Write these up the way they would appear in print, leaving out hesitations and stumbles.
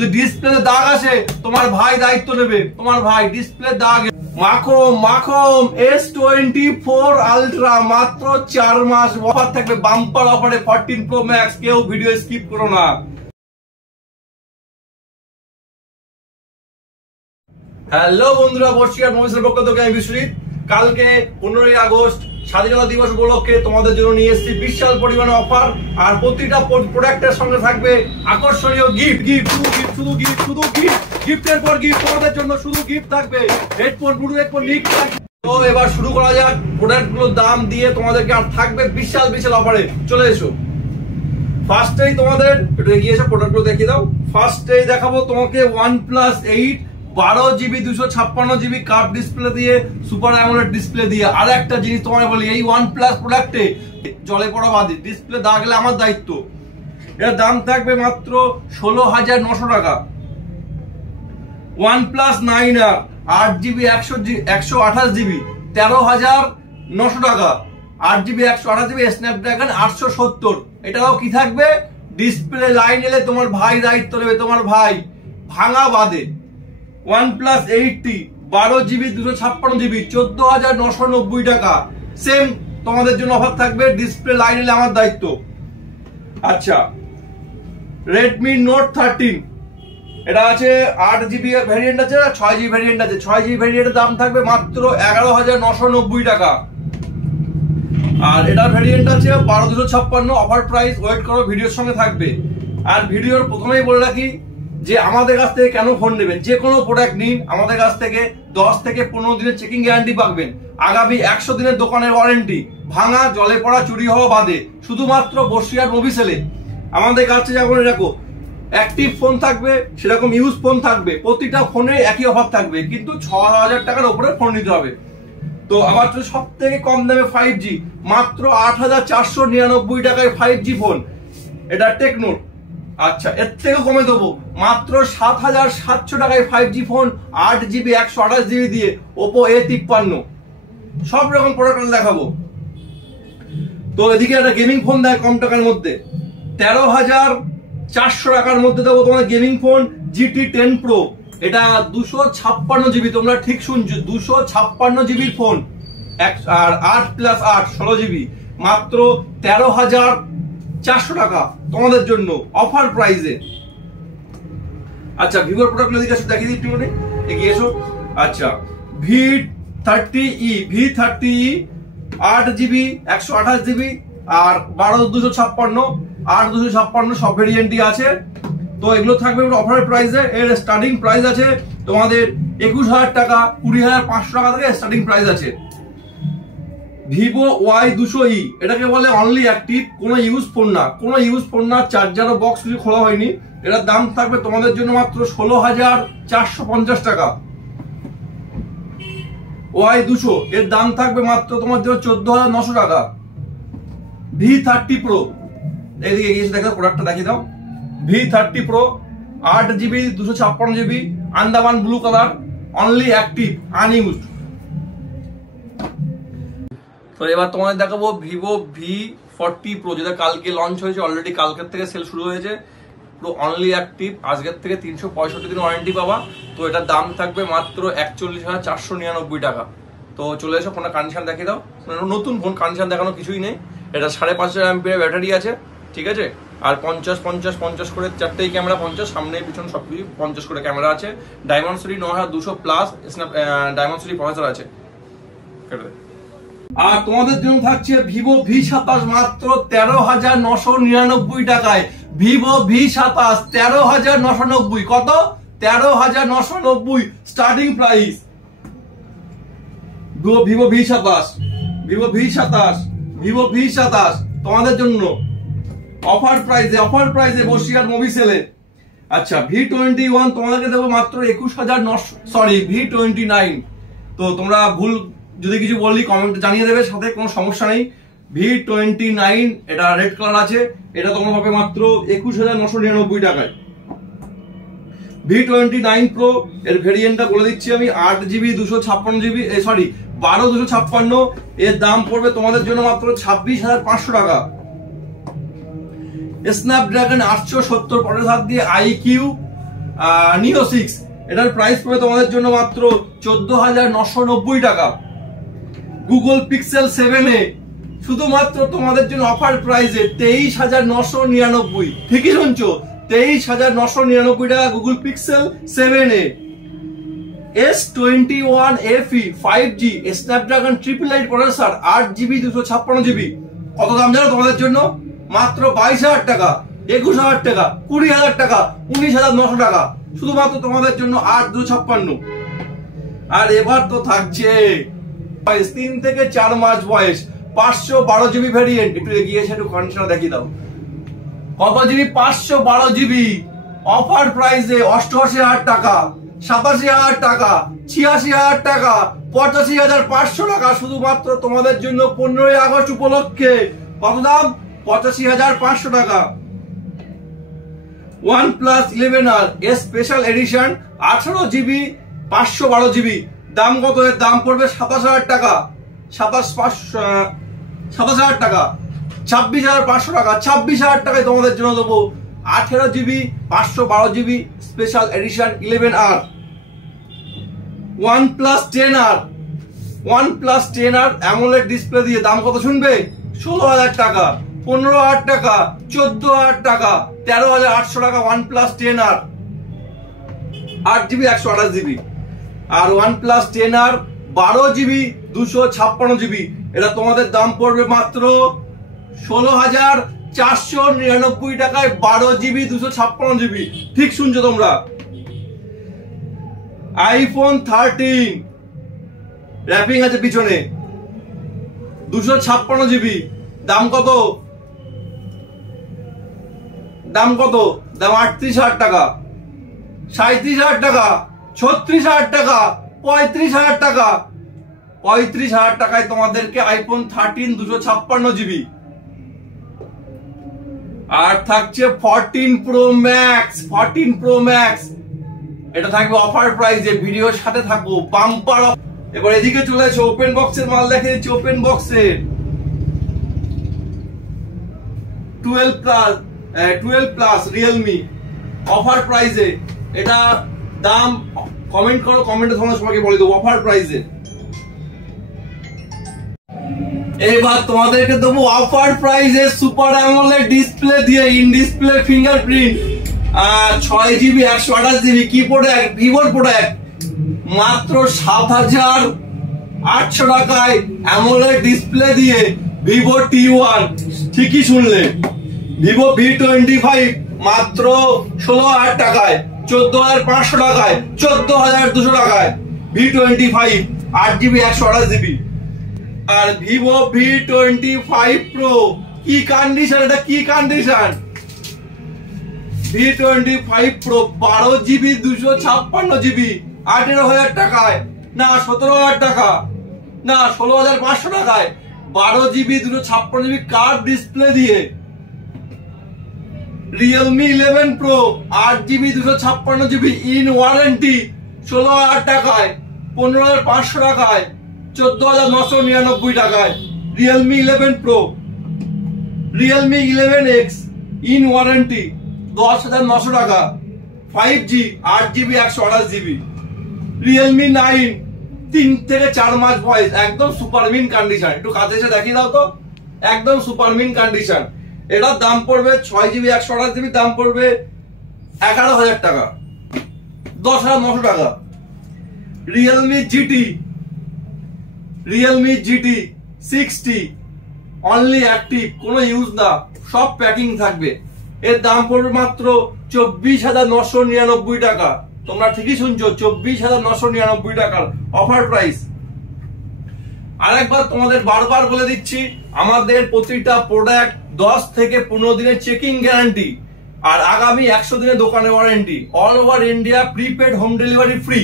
যদি ডিসপ্লে দাগ আসে তোমার ভাই দায়িত্ব নেবে, তোমার ভাই ডিসপ্লে দাগ। মাখম S24 আলট্রা মাত্র 4 মাস অফার থাকবে, বাম্পার অফারে 14 Pro Max। কেউ ভিডিও স্কিপ করো না। হ্যালো বন্ধুরা, বর্ষিয়ার মোবাইলের পক্ষ থেকে আমি বিশ্বজিৎ। কালকে 15ই আগস্ট স্বাধীনতা দিবস উপলক্ষে তোমাদের জন্য নিয়ে এসেছি বিশাল পরিমাণে অফার, আর প্রতিটা প্রোডাক্টের সঙ্গে থাকবে আকর্ষণীয় গিফট। শুধু গিফট, গিফটের পর গিফট। তোমাদের জন্য শুধু গিফট থাকবে, হেডফোন, ব্লুটুথ হেডফোন, লিঙ্ক থাকবে। তো এবার শুরু করা যাক। প্রোডাক্টগুলোর দাম দিয়ে তোমাদেরকে আর থাকবে বিশাল অফারে। চলে এসো। ফার্স্টেই তোমাদের একটু এগিয়ে এসো, প্রোডাক্টগুলো দেখিয়ে দাও। ফার্স্টেই দেখাবো তোমাকে OnePlus 8 12GB 256GB curve display দিয়ে, সুপার অ্যামোলেড ডিসপ্লে দিয়ে। আর একটা জিনিস তোমায় বলি, এই OnePlus প্রোডাক্টে জলে পড়া বাদে ডিসপ্লে দাগ গেলে আমার দায়িত্ব। এর দাম থাকবে মাত্র 16,900 টাকা। OnePlus 9R 8GB 128GB 13,900 টাকা। 8GB 128GB Snapdragon 870। এটাও কি থাকবে, ডিসপ্লে লাইন এলে তোমার ভাই দায়িত্ব নেবে, তোমার ভাই ভাঙা বাদে। OnePlus 8T 12GB 256GB 14,990 টাকা। সেম তোমাদের জন্য অফার থাকবে, ডিসপ্লে লাইন এলে আমার দায়িত্ব। আচ্ছা, Redmi Note 13 এটা আছে 8GB ভ্যারিয়েন্ট আছে, 6GB ভ্যারিয়েন্ট আছে। 6GB ভ্যারিয়েন্টের দাম থাকবে মাত্র 11,990 টাকা। আর এটার ভ্যারিয়েন্ট আছে 12,256। অফার প্রাইস, ওয়েট করো, ভিডিওর সঙ্গে থাকবে। আর ভিডিওর প্রথমেই বলে রাখি যে আমাদের কাছ থেকে কেন ফোন নেবেন, যে কোনো প্রোডাক্ট নিন আমাদের কাছ থেকে 10 থেকে 15 দিনের চেকিং গ্যারান্টি পাবেন, আগামী 100 দিনের দোকানের ওয়ারেন্টি, ভাঙা জলে পড়া চুরি হওয়া বাদে, শুধুমাত্র বর্ষিয়ার মোবিসেলে। আমাদের কাছে যেমন দেখো অ্যাক্টিভ ফোন থাকবে, সেরকম ইউজ ফোন থাকবে। প্রতিটা ফোনে একই অফার থাকবে, কিন্তু 6,000 টাকার উপরে ফোন নিতে হবে। তো আবার সব থেকে কম দামে 5G মাত্র 8,499 টাকায় 5G ফোন, এটা টেকনোর। আচ্ছা, এর থেকে কমে দেবো মাত্র 7,700 টাকায় 5G ফোন 8GB 128GB দিয়ে, Oppo A53। সব রকম প্রোডাক্ট দেখাবো। তো এদিকে একটা গেমিং ফোন দেয় কম টাকার মধ্যে, 13,400 টাকার মধ্যে দেবো তোমার গেমিং ফোন GT 10 Pro। এটা 256GB, তোমরা ঠিক শুনছো, 256GB ফোন। আর 8+8 16GB মাত্র 13,400 টাকা তোমাদের জন্য অফার প্রাইসে। আচ্ছা, ভিভোর প্রোডাক্ট দেখিয়ে দিই একটু, এগিয়ে এসো। আচ্ছা, V30e 8GB 128GB আর 12,256 8,256 সব ভেরিয়েন্টই আছে। তো এগুলো থাকবে অফারের প্রাইসে। এর স্টার্টিং প্রাইস আছে তোমাদের 21,000 টাকা, 20,500 টাকা থেকে স্টার্টিং প্রাইস আছে। Vivo Y200e এটাকে বলে অনলি অ্যাক্টিভ, কোনো ইউজ ফোন না, চার্জার বক্স কিছু খোলা হয়নি। এটার দাম থাকবে তোমাদের জন্য মাত্র 16,450 টাকা। Y200 এর দাম থাকবে মাত্র তোমার জন্য 14,900 টাকা। V30 Pro এদিকে গিয়ে দেখো, প্রোডাক্টটা দেখিয়ে দাও। V30 Pro 8GB 256GB Andaman blue colour, only active, unused. তো এবার তোমাদের দেখাবো Vivo V40 Pro, যেটা কালকে লঞ্চ হয়েছে, অলরেডি কালকের থেকে সেল শুরু হয়েছে। পুরো অনলি অ্যাক্টিভ, আজকের থেকে 365 দিন ওয়ারেন্টি পাবা। তো এটার দাম থাকবে মাত্র 41,499 টাকা। তো চলে এসো, ফোনের কন্ডিশন দেখিয়ে দাও। নতুন ফোন, কন্ডিশন দেখানো কিছুই নেই। এটা 5,500 mAh ব্যাটারি আছে, ঠিক আছে। আর 50 করে চারটেই ক্যামেরা, 50 সামনে পিছন সবকিছু 50 করে ক্যামেরা আছে। ডায়মন্ডসিটি 9200+ ডায়মন্ডসিটি প্রসেসর আছে। আর তোমাদের জন্য থাকছে Vivo V27 মাত্র 13,999 টাকায়। Vivo V27 13,990। কত? 13,990 স্টার্টিং প্রাইস। Vivo V27 তোমাদের জন্য অফার প্রাইসে বর্ষিয়ার মোবিসেলে। আচ্ছা, V21 তোমাদেরকে দেবো মাত্র 21,900, সরি V29। তো তোমরা ভুল যদি কিছু বললি কমেন্টে জানিয়ে দেবে, সাথে কোনো সমস্যা নেই। V29 এটা রেড কালার আছে, এটা তোমরা পাবে মাত্র 21,999 টাকায়। V29 Pro এর ভেরিয়েন্টটা বলে দিচ্ছি আমি, 8GB 256GB, সরি 12,256। এর দাম পড়বে তোমাদের জন্য মাত্র 26,500 টাকা। স্ন্যাপড্রাগন 870 প্রসেসর দিয়ে iQ নিও 6, এটার প্রাইস পড়বে তোমাদের জন্য মাত্র 14,990 টাকা। গুগল পিক্সেল 7a শুধুমাত্র তোমাদের জন্য অফার প্রাইসে 23,999, ঠিকই শুনছো, 23,999 টাকা Google pixel 7a। S21 FE 5G Snapdragon 888 processor, 8GB 256GB, কত দাম জানো তোমাদের জন্য? মাত্র 22,000 টাকা, 21,000 টাকা, 20,000 টাকা, 19,900 টাকা, শুধুমাত্র তোমাদের জন্য 8,256। আর এবার তো থাকছে 3 থেকে 4 মাস বয়স 512GB ভ্যারিয়েন্ট, একটু এগিয়ে এসে একটু কন্ডিশন দেখিয়ে দাও। কত জিবি? 512GB, অফার প্রাইসে 88,000 টাকা, 87,000 টাকা, 86,000 টাকা, 85,500 টাকা, শুধুমাত্র তোমাদের জন্য 15ই আগস্ট উপলক্ষে। কত দাম? 85,500 টাকা। OnePlus 11R special edition 18GB 512GB, দাম কত? এর দাম পড়বে 27,000 টাকা, 27,000 টাকা, 26,500 টাকা, 26,000 টাকায় তোমাদের জন্য দেবো 18GB 512GB special edition 11R। OnePlus 10R, OnePlus 10R AMOLED display দিয়ে, দাম কত শুনবে? 16,000 টাকা, 15,000 টাকা, 14,000 টাকা, 13,800 টাকা OnePlus 10R, 8GB 128GB। আর OnePlus 10R 12GB 256GB, এটা তোমাদের দাম পড়বে মাত্র 16,499 টাকায়, 12GB 256GB, ঠিক শুনছো তোমরা। iPhone 13 র্যাপিং আছে পিছনে, 256GB, দাম কত? দাম কত? দাম 38,000 টাকা, 37,000 টাকা, 36,000 টাকা, 35,000 টাকা, 35,000 টাকায় তোমাদেরকে iPhone 13 256GB। আর থাকছে 14 Pro Max, 14 Pro Max, এটা থাকবে অফার প্রাইসে, ভিডিওর সাথে থাকবো বাম্পার। এবার এদিকে চলে এসো, ওপেন বক্সের মাল দেখে দিচ্ছি। ওপেন বক্সের 12 প্লাস রিয়েলমি অফার প্রাইসে, এটা দাম কমেন্ট করো, কমেন্টে তোমরা সবাইকে বলে দেবো অফার প্রাইসে। এবার তোমাদেরকে দেবো অফার প্রাইসে সুপার অ্যামোলেড ডিসপ্লে দিয়ে, in display fingerprint, 6GB 128GB, কি প্রোডাক্ট? ভিভোর প্রোডাক্ট, মাত্র 7,800 টাকায় অ্যামোলেড ডিসপ্লে দিয়ে ভিভো T1, ঠিকই শুনলে, ভিভো V25 মাত্র 16,000 টাকায়, 14,500 টাকায়, 14,200 টাকায় V25, 8GB 128GB। আর ভিভো V25 Pro, কি কন্ডিশন, এটা কি condition? V25 Pro 12GB 256GB, 18,000 টাকায়, না 17,000 টাকা, না 16,500 টাকায়, 12GB 256GB কার্ভ ডিসপ্লে দিয়ে। Realme 11 Pro 8GB 256GB in warranty, 16,000 টাকায়, 15,500 টাকায়, 14,999 টাকায় Realme 11 Pro। Realme 11X in warranty, 10,900 টাকা, 5G 8GB 128GB। Realme 9 3 থেকে 4 মাস বয়স, একদম সুপার মিন কন্ডিশন, একটু কাছে এসে দেখিয়ে দাও তো, একদম সুপার মিন কন্ডিশন। এটার দাম পড়বে 6GB 128GB, দাম পড়বে 11,000 টাকা, 10,900 টাকা। Realme GT 60 অনলি অ্যাক্টিভ, কোনো ইউজ না, সব প্যাকিং থাকবে, এর দাম পড়বে মাত্র 24,999 টাকা। তোমরা ঠিকই শুনছো, 24,999 টাকার অফার প্রাইস। আরেকবার তোমাদের বারবার বলে দিচ্ছি, আমাদের প্রতিটা প্রোডাক্ট 10 থেকে 15 দিনের চেকিং গ্যারান্টি, আর আগামী 100 দিনের দোকানে warranty, all over India prepaid home delivery free.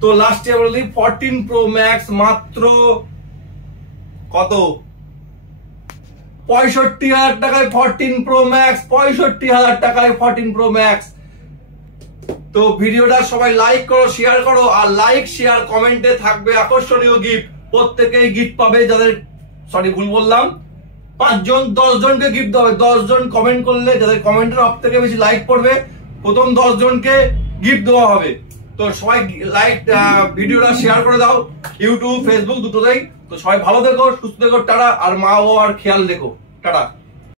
তো লাস্টে বলে দিই 14 Pro Max মাত্র কত? 65,000 টাকায় 14 Pro Max, 65,000 টাকায় 14 Pro Max। তো ভিডিওটা সবাই লাইক করো, শেয়ার করো, আর লাইক শেয়ার কমেন্টে থাকবে আকর্ষণীয় গিফট, প্রত্যেকেই গিফট পাবে। যাদের ভুল বললাম, 5 জন 10 জনকে গিফট দেবে, 10 জন কমেন্ট করলে, যাদের কমেন্টের সব থেকে বেশি লাইক পড়বে প্রথম 10 জনকে গিফট দেওয়া হবে। তো সবাই লাইক ভিডিওটা শেয়ার করে দাও, ইউটিউব ফেসবুক দুটোতেই। তো সবাই ভালো থেকো, সুস্থ থেকো, টাটা। আর মা বাবার খেয়াল রেখো, টাটা।